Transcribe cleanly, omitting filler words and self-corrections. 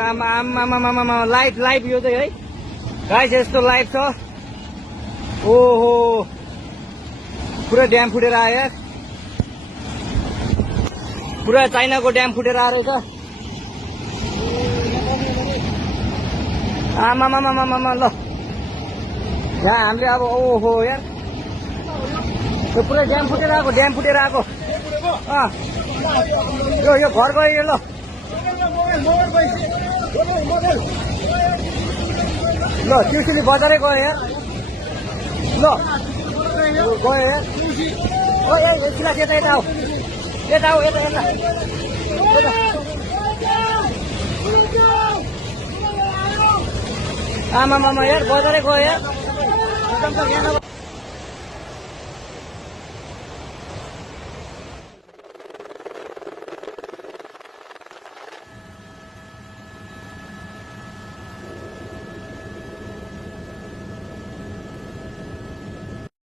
आमा लाइभ यो चाहिँ है गाइस यस्तो लाइभ छ। ओहो पुरा ड्याम फुटेर आयो यार, पुरा चाइनाको ड्याम फुटेर आएर छ। आमा ल यहाँ हामीले अब ओहो यार यो पुरै ड्याम फुटेर आएको यो घर गयो यो। ल ल ट्युसनी बजारै गयो यार। ल गयो यार। ओ एकछिन यता आऊ यता आमा यार बजारै गयो यार।